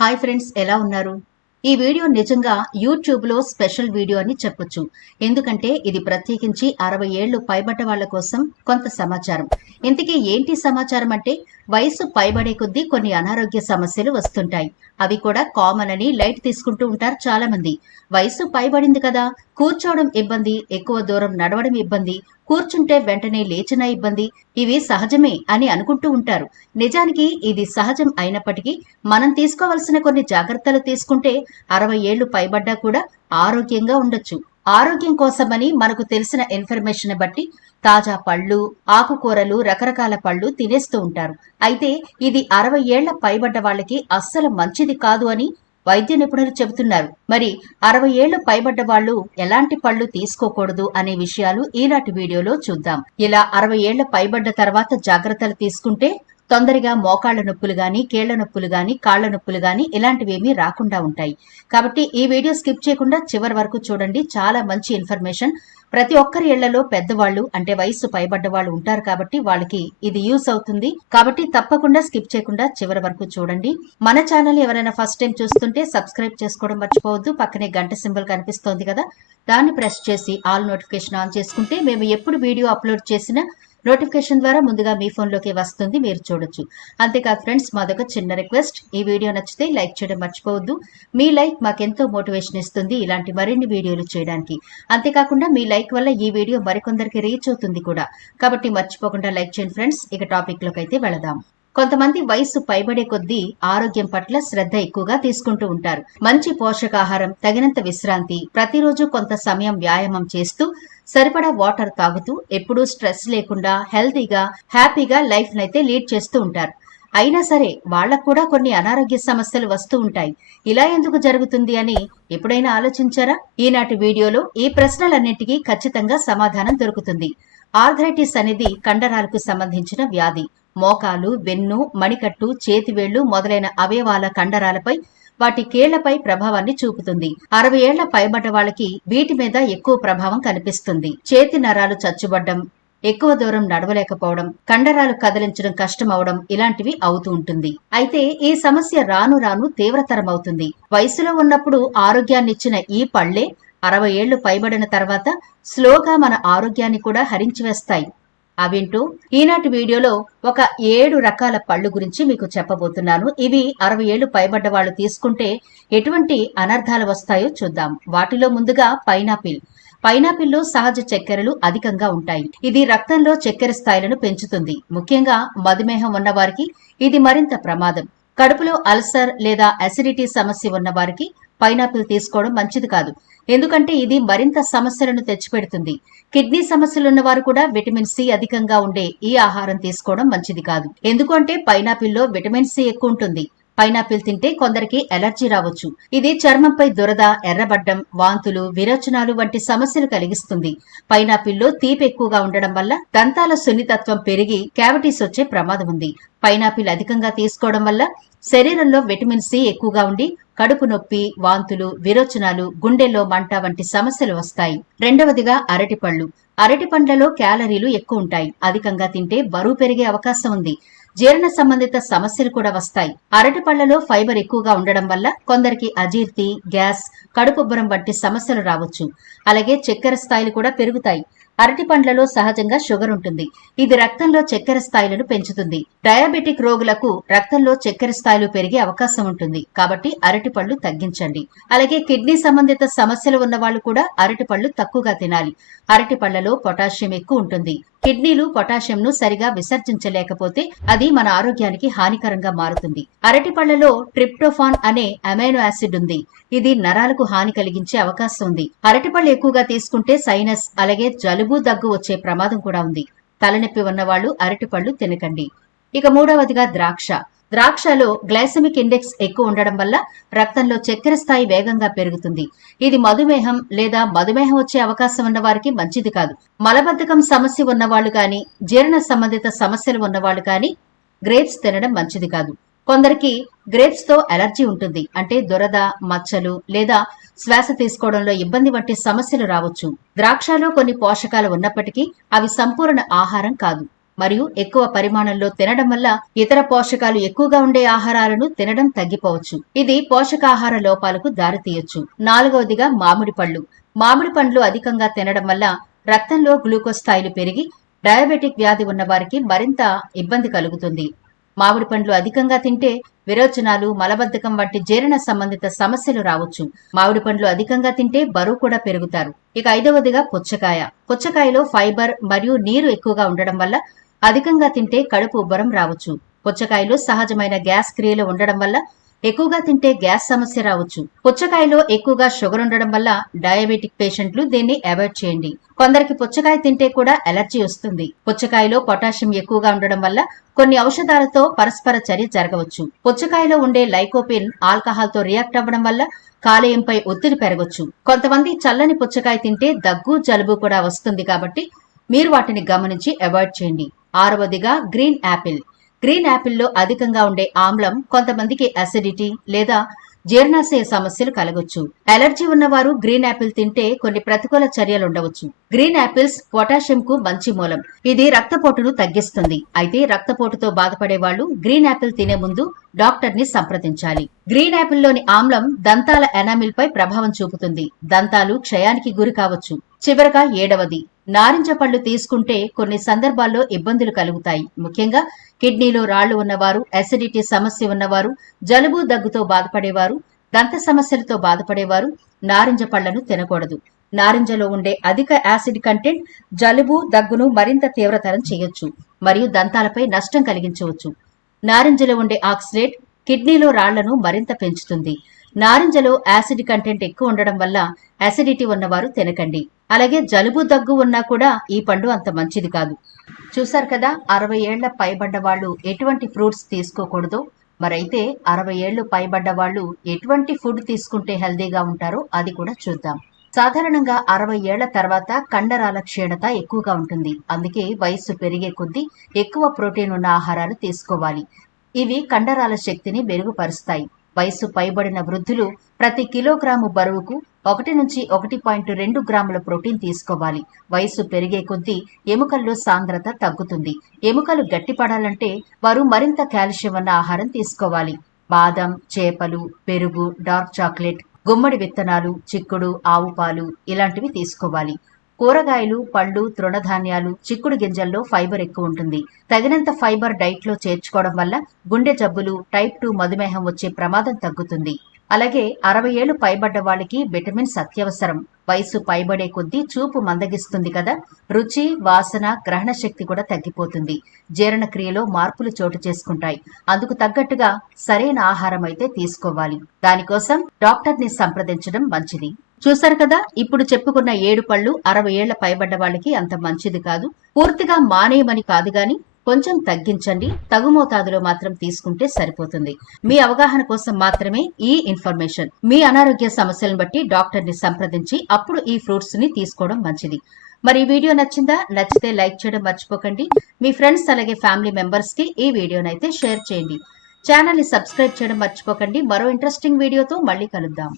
Hi friends, ఎలా ఉన్నారు? ఈ వీడియో నిజంగా యూట్యూబ్లో స్పెషల్ వీడియో అని చెప్పొచ్చు. ఎందుకంటే ఇది ప్రత్యేకించి 60 ఏళ్లు పైబడ్డ వాళ్ల కోసం కొంత సమాచారం. ఇంతకీ ఏంటి సమాచారం అంటే, వయసు పైబడే కొద్దీ కొన్ని అనారోగ్య సమస్యలు వస్తుంటాయి. అవి కూడా కామన్ అని లైట్ తీసుకుంటూ ఉంటారు చాలా మంది. వయసు పైబడింది కదా, కూర్చోవడం ఇబ్బంది, ఎక్కువ దూరం నడవడం ఇబ్బంది, కూర్చుంటే వెంటనే లేచినా ఇబ్బంది, ఇవి సహజమే అని అనుకుంటూ ఉంటారు. నిజానికి ఇది సహజం అయినప్పటికీ మనం తీసుకోవాల్సిన కొన్ని జాగ్రత్తలు తీసుకుంటే 60 ఏళ్లు పైబడ్డా కూడా ఆరోగ్యంగా ఉండొచ్చు. ఆరోగ్యం కోసమని మనకు తెలిసిన ఇన్ఫర్మేషన్ బట్టి తాజా పళ్ళు, ఆకుకూరలు, రకరకాల పళ్ళు తినేస్తూ ఉంటారు. అయితే ఇది 60 ఏళ్ల పైబడ్డ వాళ్ళకి అస్సలు మంచిది కాదు అని వైద్య నిపుణులు చెబుతున్నారు. మరి 60 ఏళ్లు పైబడ్డ వాళ్ళు ఎలాంటి పళ్ళు తీసుకోకూడదు అనే విషయాలు ఈనాటి వీడియోలో చూద్దాం. ఇలా 60 ఏళ్ల పైబడ్డ తర్వాత జాగ్రత్తలు తీసుకుంటే తొందరగా మోకాళ్ల నొప్పులు గాని, కీళ్ల నొప్పులు గాని, కాళ్ల నొప్పులు గాని ఇలాంటివేమీ రాకుండా ఉంటాయి. కాబట్టి ఈ వీడియో స్కిప్ చేయకుండా చివరి వరకు చూడండి. చాలా మంచి ఇన్ఫర్మేషన్. ప్రతి ఒక్కరి ఇళ్లలో పెద్దవాళ్లు అంటే వయసు పైబడ్డ వాళ్ళు ఉంటారు కాబట్టి వాళ్ళకి ఇది యూస్ అవుతుంది. కాబట్టి తప్పకుండా స్కిప్ చేయకుండా చివరి వరకు చూడండి. మన ఛానల్ ఎవరైనా ఫస్ట్ టైం చూస్తుంటే సబ్స్క్రైబ్ చేసుకోవడం మర్చిపోవద్దు. పక్కనే గంట సింబల్ కనిపిస్తోంది కదా, దాన్ని ప్రెస్ చేసి ఆల్ నోటిఫికేషన్ ఆన్ చేసుకుంటే మేము ఎప్పుడు వీడియో అప్లోడ్ చేసినా నోటిఫికేషన్ ద్వారా ముందుగా మీ ఫోన్లోకి వస్తుంది, మీరు చూడొచ్చు. అంతేకాదు ఫ్రెండ్స్, మాదొక చిన్న రిక్వెస్ట్, ఈ వీడియో నచ్చితే లైక్ చేయడం మర్చిపోవద్దు. మీ లైక్ మాకెంతో మోటివేషన్ ఇస్తుంది ఇలాంటి మరిన్ని వీడియోలు చేయడానికి. అంతేకాకుండా మీ లైక్ వల్ల ఈ వీడియో మరికొందరికి రీచ్ అవుతుంది కూడా. కాబట్టి మర్చిపోకుండా లైక్ చేయండి ఫ్రెండ్స్. ఇక టాపిక్ లోకి అయితే వెళదాం. కొంతమంది వయసు పైబడే కొద్దీ ఆరోగ్యం పట్ల శ్రద్ధ ఎక్కువగా తీసుకుంటూ ఉంటారు. మంచి పోషకాహారం, తగినంత విశ్రాంతి, ప్రతిరోజు కొంత సమయం వ్యాయామం చేస్తూ, సరిపడా వాటర్ తాగుతూ, ఎప్పుడూ స్ట్రెస్ లేకుండా హెల్తీగా హ్యాపీగా లైఫ్ నైతే లీడ్ చేస్తూ ఉంటారు. అయినా సరే వాళ్లకు కూడా కొన్ని అనారోగ్య సమస్యలు వస్తూ ఉంటాయి. ఇలా ఎందుకు జరుగుతుంది అని ఎప్పుడైనా ఆలోచించారా? ఈనాటి వీడియోలో ఈ ప్రశ్నలన్నింటికీ ఖచ్చితంగా సమాధానం దొరుకుతుంది. ఆర్థరైటిస్ అనేది కండరాలకు సంబంధించిన వ్యాధి. మోకాలు, వెన్ను, మణికట్టు, చేతివేళ్లు మొదలైన అవయవాల కండరాలపై, వాటి కీళ్లపై ప్రభావాన్ని చూపుతుంది. 60 ఏళ్ల పైబడ్డ వాళ్ళకి వీటి మీద ఎక్కువ ప్రభావం కనిపిస్తుంది. చేతి నరాలు చచ్చుబడ్డం, ఎక్కువ దూరం నడవలేకపోవడం, కండరాలు కదిలించడం కష్టమవడం ఇలాంటివి అవుతూ ఉంటుంది. అయితే ఈ సమస్య రాను రాను తీవ్రతరమవుతుంది. వయసులో ఉన్నప్పుడు ఆరోగ్యాన్నిచ్చిన ఈ పళ్లే 60 ఏళ్లు పైబడిన తర్వాత స్లోగా మన ఆరోగ్యాన్ని కూడా హరించివేస్తాయి. అవేంటో ఈనాటి వీడియోలో ఒక 7 రకాల పళ్ళు గురించి మీకు చెప్పబోతున్నాను. ఇవి 60 ఏళ్లు పైబడ్డ వాళ్ళు తీసుకుంటే ఎటువంటి అనర్థాలు వస్తాయో చూద్దాం. వాటిలో ముందుగా పైనాపిల్. పైనాపిల్లో సహజ చక్కెరలు అధికంగా ఉంటాయి. ఇది రక్తంలో చక్కెర స్థాయిలను పెంచుతుంది. ముఖ్యంగా మధుమేహం ఉన్నవారికి ఇది మరింత ప్రమాదం. కడుపులో అల్సర్ లేదా అసిడిటీ సమస్య ఉన్న వారికి పైనాపిల్ తీసుకోవడం మంచిది కాదు. ఎందుకంటే ఇది మరింత సమస్యలను తెచ్చిపెడుతుంది. కిడ్నీ సమస్యలున్న వారు కూడా విటమిన్ సి అధికంగా ఉండే ఈ ఆహారం తీసుకోవడం మంచిది కాదు. ఎందుకంటే పైనాపిల్లో విటమిన్ సి ఎక్కువ ఉంటుంది. పైనాపిల్ తింటే కొందరికి ఎలర్జీ రావచ్చు. ఇది చర్మంపై దురద, ఎర్రబడ్డం, వాంతులు, విరోచనాలు వంటి సమస్యలు కలిగిస్తుంది. పైనాపిల్లో తీపి ఎక్కువగా ఉండడం వల్ల దంతాల సున్నితత్వం పెరిగి క్యావిటీస్ వచ్చే ప్రమాదం ఉంది. పైనాపిల్ అధికంగా తీసుకోవడం వల్ల శరీరంలో విటమిన్ సి ఎక్కువగా ఉండి కడుపు నొప్పి, వాంతులు, విరోచనాలు, గుండెల్లో మంట వంటి సమస్యలు వస్తాయి. రెండవదిగా అరటిపళ్ళు. అరటి పండ్లలో క్యాలరీలు ఎక్కువ ఉంటాయి. అధికంగా తింటే బరువు పెరిగే అవకాశం ఉంది. జీర్ణ సంబంధిత సమస్యలు కూడా వస్తాయి. అరటి పళ్లలో ఫైబర్ ఎక్కువగా ఉండడం వల్ల కొందరికి అజీర్తి, గ్యాస్, కడుపుబ్బరం వంటి సమస్యలు రావచ్చు. అలాగే చక్కెర స్థాయిలు కూడా పెరుగుతాయి. అరటి పండ్లలో సహజంగా షుగర్ ఉంటుంది. ఇది రక్తంలో చక్కెర స్థాయిలను పెంచుతుంది. డయాబెటిక్ రోగులకు రక్తంలో చక్కెర స్థాయిలు పెరిగే అవకాశం ఉంటుంది. కాబట్టి అరటి పళ్ళు తగ్గించండి. అలాగే కిడ్నీ సంబంధిత సమస్యలు ఉన్న వాళ్ళు కూడా అరటి పళ్ళు తక్కువగా తినాలి. అరటి పళ్లలో పొటాషియం ఎక్కువ ఉంటుంది. కిడ్నీలు పొటాషియంను సరిగా విసర్జించలేకపోతే అది మన ఆరోగ్యానికి హానికరంగా మారుతుంది. అరటి పళ్లలో ట్రిప్టోఫాన్ అనే అమైనో యాసిడ్ ఉంది. ఇది నరాలకు హాని కలిగించే అవకాశం ఉంది. అరటిపళ్ళు ఎక్కువగా తీసుకుంటే సైనస్, అలాగే జలుబు, దగ్గు వచ్చే ప్రమాదం కూడా ఉంది. తలనొప్పి ఉన్నవాళ్లు అరటిపళ్ళు తినకండి. ఇక మూడవదిగా ద్రాక్ష. ద్రాక్షలో గ్లైసెమిక్ ఇండెక్స్ ఎక్కువ ఉండడం వల్ల రక్తంలో చక్కెర స్థాయి వేగంగా పెరుగుతుంది. ఇది మధుమేహం లేదా మధుమేహం వచ్చే అవకాశం ఉన్న వారికి మంచిది కాదు. మలబద్ధకం సమస్య ఉన్నవాళ్లు కానీ, జీర్ణ సంబంధిత సమస్యలు ఉన్నవాళ్లు కానీ గ్రేప్స్ తినడం మంచిది కాదు. కొందరికి గ్రేప్స్ తో అలర్జీ ఉంటుంది. అంటే దురద, మచ్చలు లేదా శ్వాస తీసుకోవడంలో ఇబ్బంది వంటి సమస్యలు రావచ్చు. ద్రాక్షలో కొన్ని పోషకాలు ఉన్నప్పటికీ అవి సంపూర్ణ ఆహారం కాదు. మరియు ఎక్కువ పరిమాణంలో తినడం వల్ల ఇతర పోషకాలు ఎక్కువగా ఉండే ఆహారాలను తినడం తగ్గిపోవచ్చు. ఇది పోషకాహార లోపాలకు దారితీయొచ్చు. 4వదిగా మామిడి పళ్ళు. మామిడి పండ్లు అధికంగా తినడం వల్ల రక్తంలో గ్లూకోజ్ స్థాయిలు పెరిగి డయాబెటిక్ వ్యాధి ఉన్న వారికి మరింత ఇబ్బంది కలుగుతుంది. మామిడి పండ్లు అధికంగా తింటే విరోచనాలు, మలబద్ధకం వంటి జీర్ణ సంబంధిత సమస్యలు రావచ్చు. మామిడి పండ్లు అధికంగా తింటే బరువు కూడా పెరుగుతారు. ఇక 5వదిగా పుచ్చకాయ. పుచ్చకాయలో ఫైబర్ మరియు నీరు ఎక్కువగా ఉండడం వల్ల అధికంగా తింటే కడుపు ఉబ్బరం రావచ్చు. పుచ్చకాయలో సహజమైన గ్యాస్ క్రియలు ఉండడం వల్ల ఎక్కువగా తింటే గ్యాస్ సమస్య రావచ్చు. పుచ్చకాయలో ఎక్కువగా షుగర్ ఉండడం వల్ల డయాబెటిక్ పేషెంట్లు దీన్ని అవాయిడ్ చేయండి. కొందరికి పుచ్చకాయ తింటే కూడా ఎలర్జీ వస్తుంది. పుచ్చకాయలో పొటాషియం ఎక్కువగా ఉండడం వల్ల కొన్ని ఔషధాలతో పరస్పర చర్య జరగవచ్చు. పుచ్చకాయలో ఉండే లైకోపిన్ ఆల్కహాల్ తో రియాక్ట్ అవ్వడం వల్ల కాలేయంపై ఒత్తిడి పెరగొచ్చు. కొంతమంది చల్లని పుచ్చకాయ తింటే దగ్గు, జలుబు కూడా వస్తుంది కాబట్టి మీరు వాటిని గమనించి అవాయిడ్ చేయండి. 6వదిగా గ్రీన్ యాపిల్. గ్రీన్ యాపిల్లో అధికంగా ఉండే ఆమ్లం కొంతమందికి అసిడిటీ లేదా జీర్ణాశయ సమస్యలు కలగొచ్చు. అలర్జీ ఉన్నవారు గ్రీన్ యాపిల్ తింటే కొన్ని ప్రతికూల చర్యలు ఉండవచ్చు. గ్రీన్ యాపిల్స్ పొటాషియం కు మంచి మూలం. ఇది రక్తపోటును తగ్గిస్తుంది. అయితే రక్తపోటుతో బాధపడే వాళ్ళు గ్రీన్ యాపిల్ తినే ముందు డాక్టర్ ని సంప్రదించాలి. గ్రీన్ యాపిల్లోని ఆమ్లం దంతాల ఎనామిల్ పై ప్రభావం చూపుతుంది. దంతాలు క్షయానికి గురి కావచ్చు. చివరగా 7వది నారింజ పళ్ళు తీసుకుంటే కొన్ని సందర్భాల్లో ఇబ్బందులు కలుగుతాయి. ముఖ్యంగా కిడ్నీలో రాళ్లు ఉన్నవారు, అసిడిటీ సమస్య ఉన్నవారు, జలుబు దగ్గుతో బాధపడేవారు, దంత సమస్యలతో బాధపడేవారు నారింజ పళ్లను తినకూడదు. నారింజలో ఉండే అధిక యాసిడ్ కంటెంట్ జలుబు, దగ్గును మరింత తీవ్రతరం చేయొచ్చు మరియు దంతాలపై నష్టం కలిగించవచ్చు. నారింజలో ఉండే ఆక్సిడేట్ కిడ్నీలో రాళ్లను మరింత పెంచుతుంది. నారింజలో యాసిడ్ కంటెంట్ ఎక్కువ ఉండడం వల్ల అసిడిటీ ఉన్నవారు తినకండి. అలాగే జలుబు, దగ్గు ఉన్నా కూడా ఈ పండు అంత మంచిది కాదు. చూశారు కదా 60 ఏళ్ల పైబడ్డ వాళ్ళు ఎటువంటి ఫ్రూట్స్ తీసుకోకూడదో. మరైతే 60 ఏళ్లు పైబడ్డ వాళ్ళు ఎటువంటి ఫుడ్ తీసుకుంటే హెల్దీగా ఉంటారో అది కూడా చూద్దాం. సాధారణంగా 60 ఏళ్ల తర్వాత కండరాల క్షీణత ఎక్కువగా ఉంటుంది. అందుకే వయస్సు పెరిగే కొద్దీ ఎక్కువ ప్రోటీన్ ఉన్న ఆహారాలు తీసుకోవాలి. ఇవి కండరాల శక్తిని మెరుగుపరుస్తాయి. వయస్సు పైబడిన వృద్ధులు ప్రతి కిలోగ్రాము బరువుకు 1 నుంచి 1.2 గ్రాముల ప్రోటీన్ తీసుకోవాలి. వయస్సు పెరిగే కొద్దీ ఎముకల్లో సాంద్రత తగ్గుతుంది. ఎముకలు గట్టిపడాలంటే వారు మరింత కాల్షియం ఉన్న ఆహారం తీసుకోవాలి. బాదం, చేపలు, పెరుగు, డార్క్ చాక్లెట్, గుమ్మడి విత్తనాలు, చిక్కుడు, ఆవు పాలు ఇలాంటివి తీసుకోవాలి. కూరగాయలు, పళ్ళు, తృణధాన్యాలు, చిక్కుడు గింజల్లో ఫైబర్ ఎక్కువ ఉంటుంది. తగినంత ఫైబర్ డైట్ లో చేర్చుకోవడం వల్ల గుండె జబ్బులు, టైప్ 2 మధుమేహం వచ్చే ప్రమాదం తగ్గుతుంది. అలాగే 60 ఏళ్లు పైబడ్డ వాళ్ళకి విటమిన్స్ అత్యవసరం. వయస్సు పైబడే కొద్దీ చూపు మందగిస్తుంది కదా, రుచి, వాసన, గ్రహణ శక్తి కూడా తగ్గిపోతుంది. జీర్ణక్రియలో మార్పులు చోటు చేసుకుంటాయి. అందుకు తగ్గట్టుగా సరైన ఆహారం అయితే తీసుకోవాలి. దానికోసం డాక్టర్ ని సంప్రదించడం మంచిది. చూశారు కదా, ఇప్పుడు చెప్పుకున్న 7 పళ్ళు 60 ఏళ్ల పైబడ్డ వాళ్ళకి అంత మంచిది కాదు. పూర్తిగా మానేయమని కాదు గాని కొంచెం తగ్గించండి. తగు మోతాదులో మాత్రం తీసుకుంటే సరిపోతుంది. మీ అవగాహన కోసం మాత్రమే ఈ ఇన్ఫర్మేషన్. మీ అనారోగ్య సమస్యలను బట్టి డాక్టర్ ని సంప్రదించి అప్పుడు ఈ ఫ్రూట్స్ ని తీసుకోవడం మంచిది. మరి ఈ వీడియో నచ్చిందా? నచ్చితే లైక్ చేయడం మర్చిపోకండి. మీ ఫ్రెండ్స్ అలాగే ఫ్యామిలీ మెంబర్స్ కి ఈ వీడియోనైతే షేర్ చేయండి. ఛానల్ ని సబ్స్క్రైబ్ చేయడం మర్చిపోకండి. మరో ఇంట్రెస్టింగ్ వీడియోతో మళ్ళీ కలుద్దాం.